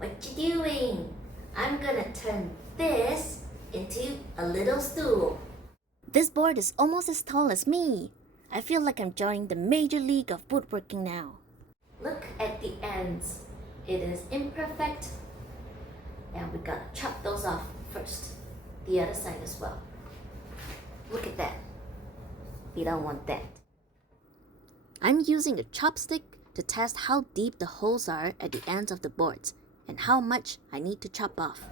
What you doing? I'm gonna turn this into a little stool. This board is almost as tall as me. I feel like I'm joining the major league of woodworking now. Look at the ends. It is imperfect. And we gotta chop those off first. The other side as well. Look at that. We don't want that. I'm using a chopstick to test how deep the holes are at the ends of the boards and how much I need to chop off.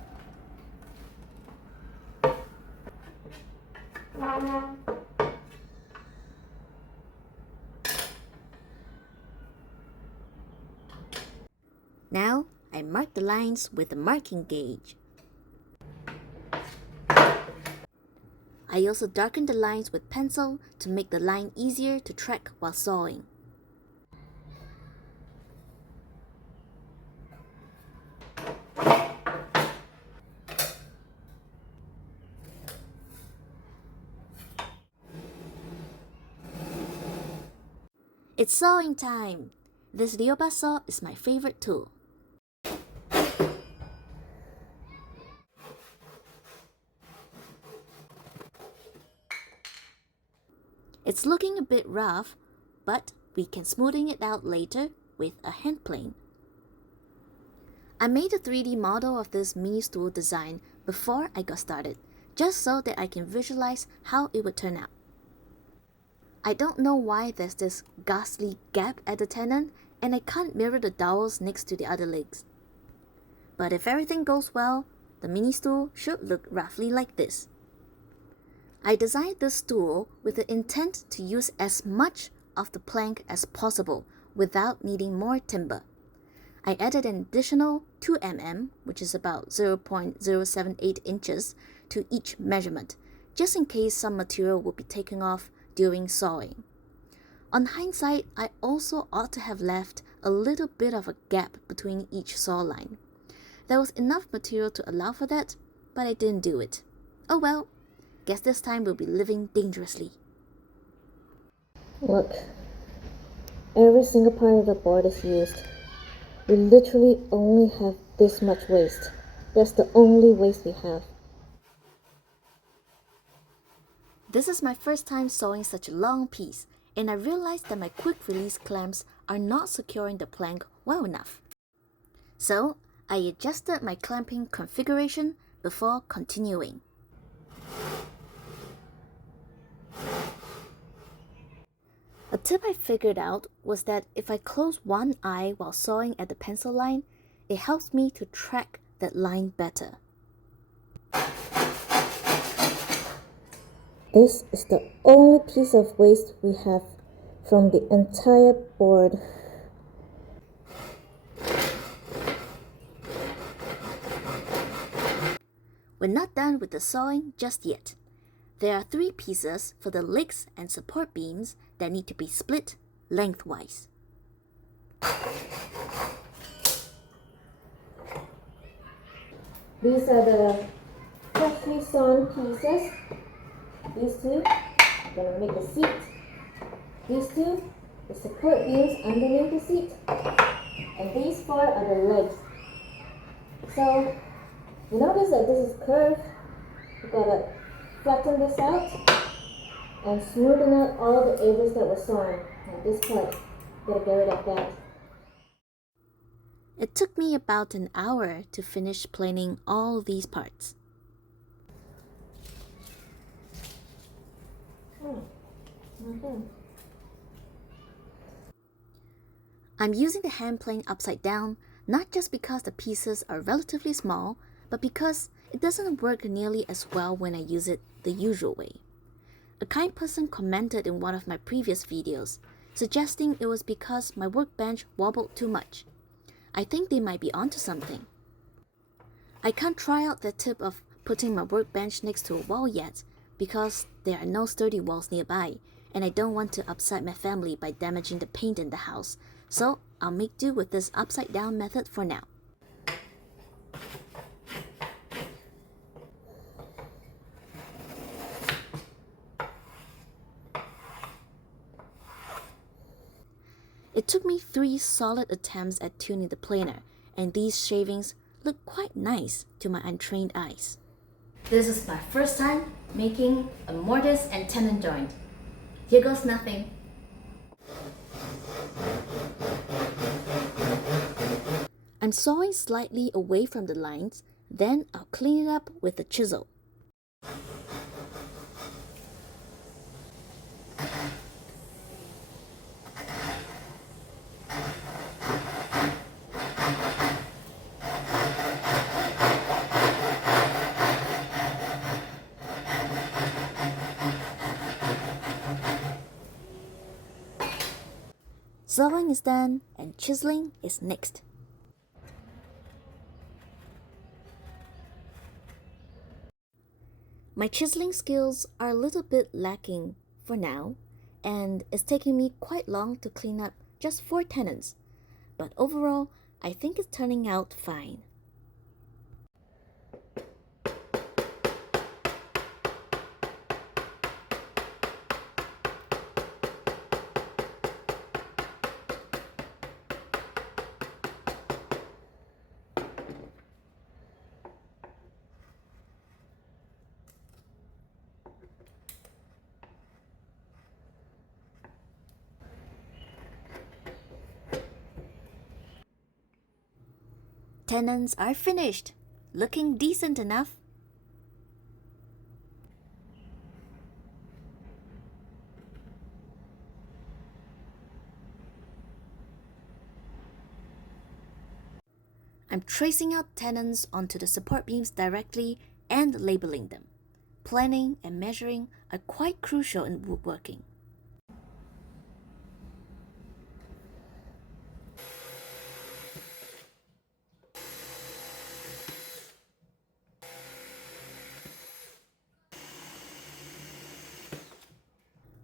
Now, I mark the lines with a marking gauge. I also darken the lines with pencil to make the line easier to track while sawing. It's sawing time! This Ryoba saw is my favorite tool. It's looking a bit rough, but we can smoothen it out later with a hand plane. I made a 3D model of this mini stool design before I got started, just so that I can visualize how it would turn out. I don't know why there's this ghastly gap at the tenon, and I can't mirror the dowels next to the other legs. But if everything goes well, the mini stool should look roughly like this. I designed this stool with the intent to use as much of the plank as possible without needing more timber. I added an additional 2 mm, which is about 0.078 inches, to each measurement, just in case some material will be taken off during sawing. On hindsight, I also ought to have left a little bit of a gap between each saw line. There was enough material to allow for that, but I didn't do it. Oh well, guess this time we'll be living dangerously. Look, every single part of the board is used. We literally only have this much waste. That's the only waste we have. This is my first time sawing such a long piece, and I realized that my quick release clamps are not securing the plank well enough. So, I adjusted my clamping configuration before continuing. A tip I figured out was that if I close one eye while sawing at the pencil line, it helps me to track that line better. This is the only piece of waste we have from the entire board. We're not done with the sawing just yet. There are 3 pieces for the legs and support beams that need to be split lengthwise. These are the freshly sawn pieces. These two are gonna make the seat. These two, the support beams underneath the seat. And these 4 are the legs. So, you notice that this is curved. You gotta flatten this out and smoothen out all the edges that were sawn. Now this part, gotta get rid of that. It took me about an hour to finish planing all these parts. I'm using the hand plane upside down, not just because the pieces are relatively small, but because it doesn't work nearly as well when I use it the usual way. A kind person commented in one of my previous videos, suggesting it was because my workbench wobbled too much. I think they might be onto something. I can't try out the tip of putting my workbench next to a wall yet, because there are no sturdy walls nearby, and I don't want to upset my family by damaging the paint in the house, so I'll make do with this upside down method for now. It took me 3 solid attempts at tuning the planer, and these shavings look quite nice to my untrained eyes. This is my first time making a mortise and tenon joint. Here goes nothing. I'm sawing slightly away from the lines, then I'll clean it up with a chisel. Sawing is done and chiseling is next. My chiseling skills are a little bit lacking for now, and it's taking me quite long to clean up just 4 tenons, but overall I think it's turning out fine. Tenons are finished, looking decent enough. I'm tracing out tenons onto the support beams directly and labeling them. Planning and measuring are quite crucial in woodworking.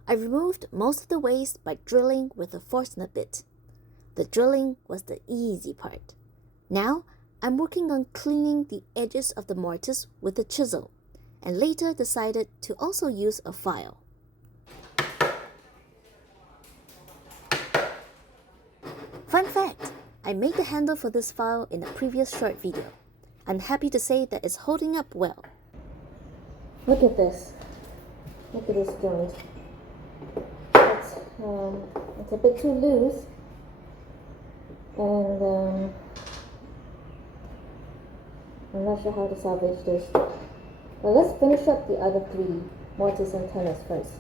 I removed most of the waste by drilling with a Forstner bit. The drilling was the easy part. Now, I'm working on cleaning the edges of the mortise with a chisel, and later decided to also use a file. Fun fact! I made the handle for this file in a previous short video. I'm happy to say that it's holding up well. Look at this. Look at this joint. It's a bit too loose, and I'm not sure how to salvage this. But let's finish up the other 3 mortise and tenons first.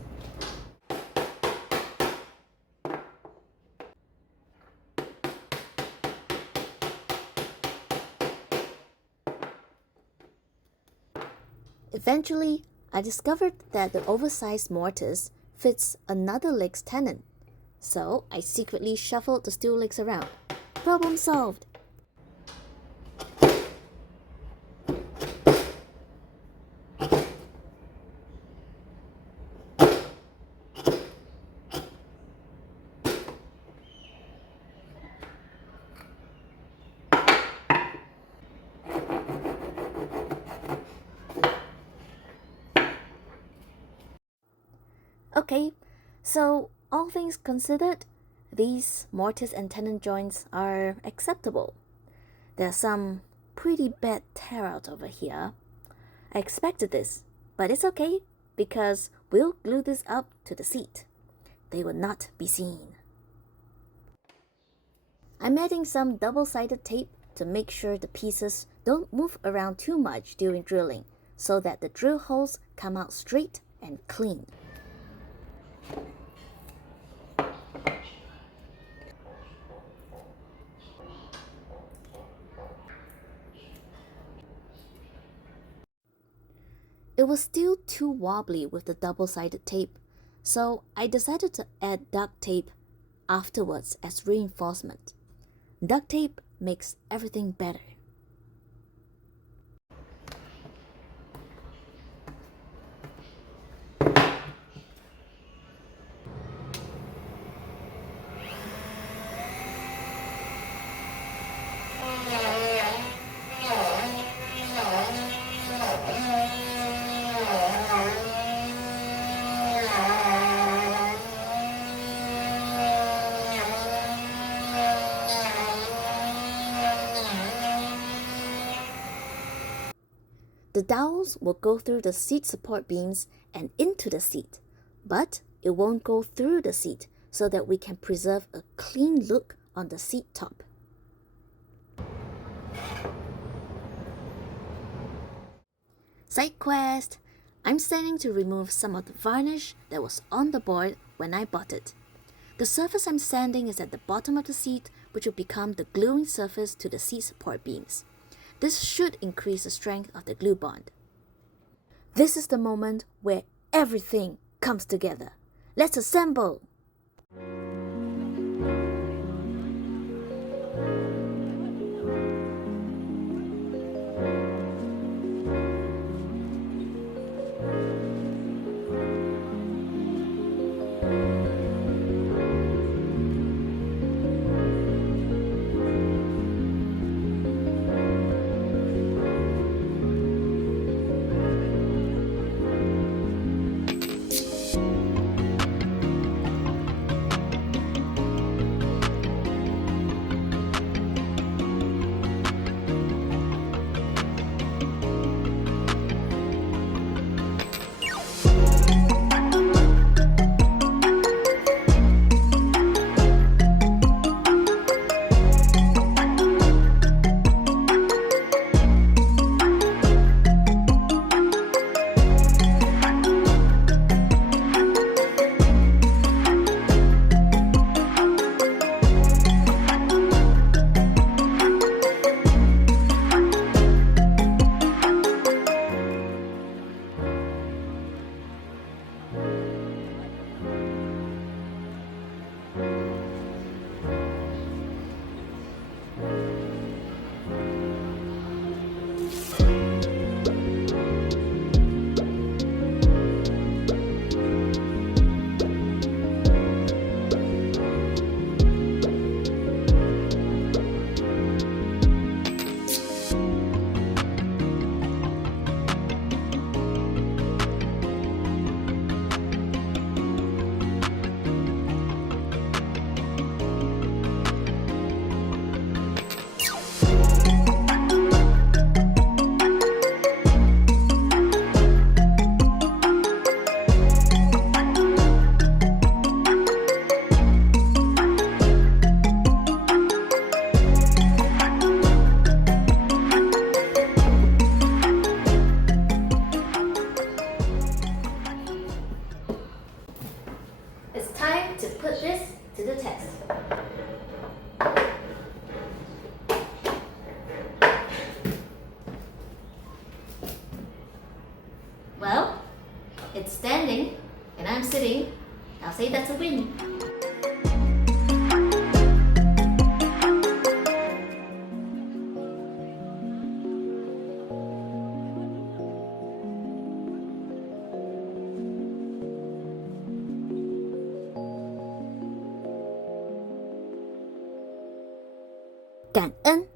Eventually, I discovered that the oversized mortise fits another leg's tenon, so I secretly shuffled the steel legs around. Problem solved! Okay, so all things considered, these mortise and tenon joints are acceptable. There are some pretty bad tear out over here. I expected this, but it's okay because we'll glue this up to the seat. They will not be seen. I'm adding some double-sided tape to make sure the pieces don't move around too much during drilling, so that the drill holes come out straight and clean. It was still too wobbly with the double-sided tape, so I decided to add duct tape afterwards as reinforcement. Duct tape makes everything better. The dowels will go through the seat support beams and into the seat, but it won't go through the seat so that we can preserve a clean look on the seat top. Side quest! I'm starting to remove some of the varnish that was on the board when I bought it. The surface I'm sanding is at the bottom of the seat, which will become the gluing surface to the seat support beams. This should increase the strength of the glue bond. This is the moment where everything comes together. Let's assemble! It's time to put this to the test. Well, it's standing and I'm sitting. I'll say that's a win. Cảm ơn